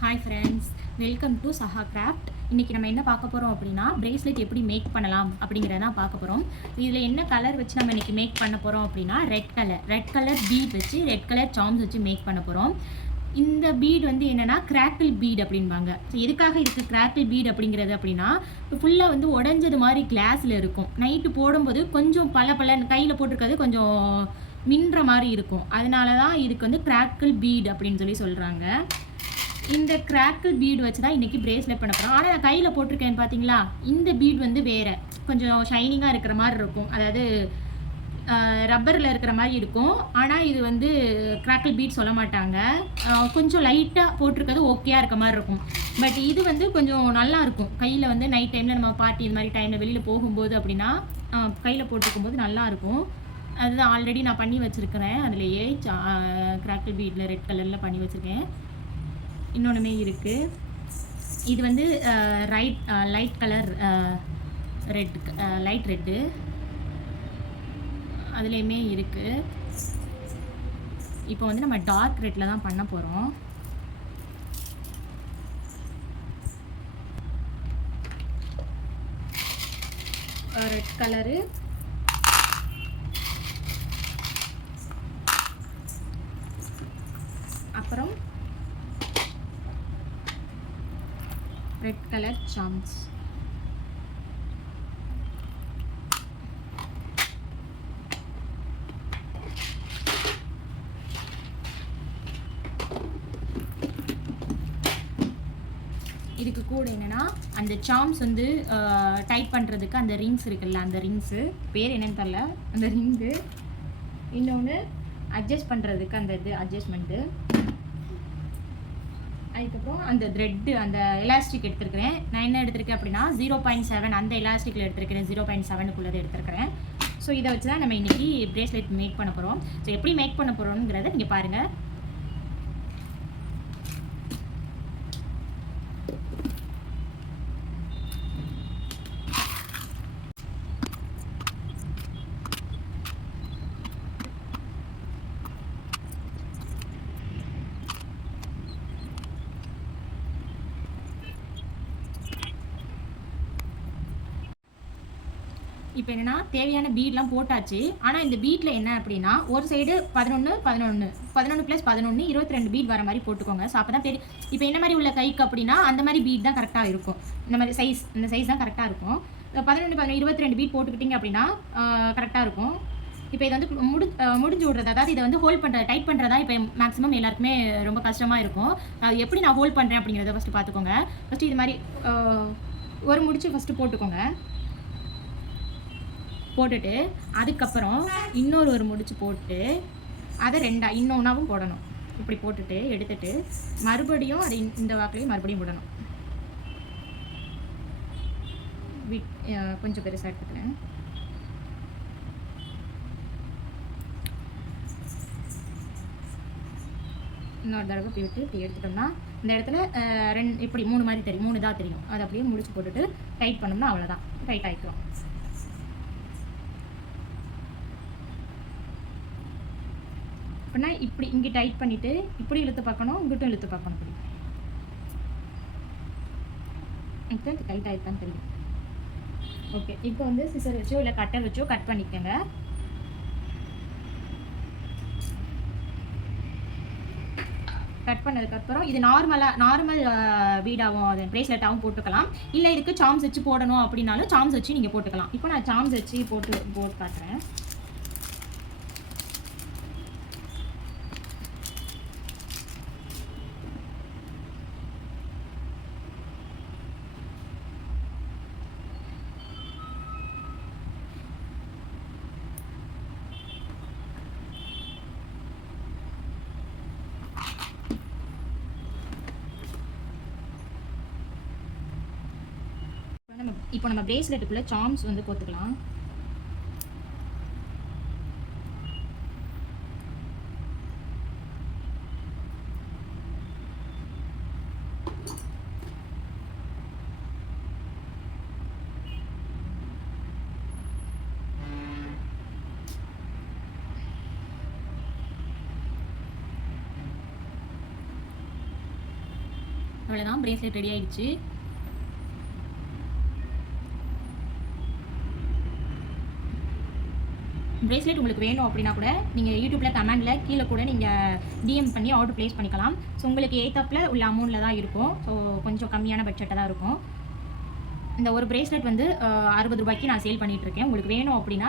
Hi friends, welcome to Saha craft. இன்றைக்கி நம்ம என்ன பார்க்க போகிறோம் அப்படின்னா, பிரேஸ்லெட் எப்படி மேக் பண்ணலாம் அப்படிங்கிறத பார்க்க போகிறோம். இதில் என்ன கலர் வச்சு நம்ம இன்றைக்கி மேக் பண்ண போகிறோம் அப்படின்னா, ரெட் கலர் பீட் வச்சு, ரெட் கலர் சாம்ஸ் வச்சு மேக் பண்ண போகிறோம். இந்த பீட் வந்து என்னென்னா கிராக்கிள் பீட் அப்படின்பாங்க. ஸோ எதுக்காக இதுக்கு கிராக்கிள் பீட் அப்படிங்கிறது அப்படின்னா, ஃபுல்லாக வந்து உடஞ்சது மாதிரி கிளாஸில் இருக்கும். நைட்டு போடும்போது கொஞ்சம் பல கையில் போட்டிருக்கிறது கொஞ்சம் மின்ற மாதிரி இருக்கும். அதனால தான் இதுக்கு வந்து கிராக்கிள் பீட் அப்படின்னு சொல்லி சொல்கிறாங்க. இந்த கிராக்கிள் பீட் வச்சு தான் இன்றைக்கி பிரேஸ்லெட் பண்ண போகிறோம். ஆனால் நான் கையில் போட்டிருக்கேன் பார்த்தீங்களா, இந்த பீட் வந்து வேறு கொஞ்சம் ஷைனிங்காக இருக்கிற மாதிரி இருக்கும். அதாவது ரப்பரில் இருக்கிற மாதிரி இருக்கும். ஆனால் இது வந்து கிராக்கிள் பீட் சொல்ல மாட்டாங்க. கொஞ்சம் லைட்டாக போட்டிருக்கிறது ஓகேயாக இருக்க மாதிரி இருக்கும். பட் இது வந்து கொஞ்சம் நல்லா இருக்கும். கையில் வந்து நைட் டைமில் நம்ம பார்ட்டி இது மாதிரி டைமில் வெளியில் போகும்போது அப்படின்னா கையில் போட்டிருக்கும்போது நல்லாயிருக்கும். அதுதான் ஆல்ரெடி நான் பண்ணி வச்சுருக்கிறேன். அதுலேயே கிராக்கிள் பீட்டில் ரெட் கலரில் பண்ணி வச்சுருக்கேன். இன்னொன்றுமே இருக்குது. இது வந்து லைட் கலர் லைட் ரெட்டு அதுலேயுமே இருக்குது. இப்போ வந்து நம்ம டார்க் ரெட்டில் தான் பண்ண போகிறோம். ரெட் கலரு, அப்புறம் ரெட் கலர் சாம்ஸ். இதுக்கு கூட என்னென்னா, அந்த சாம்ஸ் வந்து டைப் பண்ணுறதுக்கு அந்த ரிங்ஸ் இருக்குல்ல, அந்த ரிங்ஸு பேர் என்னன்னு தெரில, அந்த ரிங்கு. இன்னொன்று அட்ஜஸ்ட் பண்ணுறதுக்கு அந்த இது அட்ஜஸ்ட்மெண்ட்டு. அதுக்கப்புறம் அந்த த்ரெட்டு, அந்த எலாஸ்டிக் எடுத்துருக்கிறேன். நான் என்ன எடுத்திருக்கேன் அப்படின்னா 0.7 அந்த எலாஸ்டிக்கில் எடுத்துருக்கிறேன். 0.7க்குள்ளது எடுத்துருக்கிறேன். ஸோ இதை வச்சு தான் நம்ம இன்றைக்கி பிரேஸ்லெட் மேக் பண்ண போகிறோம். ஸோ எப்படி மேக் பண்ண போகிறோங்கிறத நீங்கள் பாருங்கள். இப்போ என்னென்னா, தேவையான பீட்லாம் போட்டாச்சு. ஆனால் இந்த பீட்டில் என்ன அப்படின்னா, ஒரு சைடு 11 11 11 + 11 22 பீட் வர மாதிரி போட்டுக்கோங்க. ஸோ அப்போ தான் தெரியும். இப்போ என்ன மாதிரி உள்ள கைக்கு அப்படின்னா அந்த மாதிரி பீட் தான் கரெக்டாக இருக்கும். இந்த மாதிரி இந்த சைஸ் தான் கரெக்டாக இருக்கும். 11 11 22 பீட் போட்டுக்கிட்டிங்க அப்படின்னா கரெக்டாக இருக்கும். இப்போ இதை வந்து முடிஞ்சு விட்றது, அதாவது இதை வந்து ஹோல்ட் பண்ணுறது, டைட் பண்ணுறதா இப்போ மேக்ஸிமம் எல்லாருக்குமே ரொம்ப கஷ்டமாக இருக்கும். அது எப்படி நான் ஹோல்ட் பண்ணுறேன் அப்படிங்கிறத ஃபஸ்ட்டு பார்த்துக்கோங்க. ஃபஸ்ட்டு இது மாதிரி ஒரு முடிச்சு ஃபஸ்ட்டு போட்டுக்கோங்க. போட்டுட்டு அதுக்கப்புறம் ஒரு முடிச்சு போட்டு அதை இன்னொன்றாவும் போடணும். இப்படி போட்டுட்டு எடுத்துட்டு மறுபடியும் அது இந்த வாக்குலையும் மறுபடியும் விடணும். கொஞ்சம் பெருசாக எடுத்துக்கிறேன். இன்னொரு தடவை இப்படி விட்டு இப்படி எடுத்துட்டோம்னா இந்த இடத்துல இப்படி 3 மாதிரி தெரியும், 3 தான் தெரியும். அதை அப்படியே முடிச்சு போட்டுட்டு டைட் பண்ணோம்னா அவ்வளோதான், டைட் ஆகிக்கும். அப்படின்னா இப்படி இங்கே டைட் பண்ணிவிட்டு இப்படி இழுத்து பார்க்கணும், இங்கிட்டும் இழுத்து பார்க்கணும். இப்படி இப்போ டைட் ஆகிட்டான்னு தெரியும். ஓகே, இப்போ வந்து சிசர் வச்சோ இல்லை கட்டர் வச்சோ கட் பண்ணிக்கோங்க. கட் பண்ணதுக்கப்புறம் இது நார்மல் பீடாகவும் அது பிரேஸ்லெட்டாகவும் போட்டுக்கலாம். இல்லை இதுக்கு சாம்ஸ் வச்சு போடணும் அப்படின்னாலும் சாம்ஸ் வச்சு நீங்கள் போட்டுக்கலாம். இப்போ நான் சாம்ஸ் வச்சு போட்டு காட்டுறேன். இப்போ நம்ம பிரேஸ்லெட்டுக்குள்ளே சாம்ஸ் வந்து போட்டுக்கலாம். அவ்வளோதான், பிரேஸ்லெட் ரெடி ஆயிடுச்சு. பிரேஸ்லெட் உங்களுக்கு வேணும் அப்படின்னா கூட நீங்கள் யூடியூப்பில் கமெண்டில் கீழே கூட நீங்கள் டிஎம் பண்ணி ஆர்டர் ப்ளேஸ் பண்ணிக்கலாம். ஸோ உங்களுக்கு ஏத்தாப்பில் உள்ள அமௌண்ட்டில் தான் இருக்கும். ஸோ கொஞ்சம் கம்மியான பட்ஜெட்டாக தான் இருக்கும். இந்த ஒரு பிரேஸ்லெட் வந்து 60 ரூபாய்க்கு நான் சேல் பண்ணிகிட்ருக்கேன். உங்களுக்கு வேணும் அப்படின்னா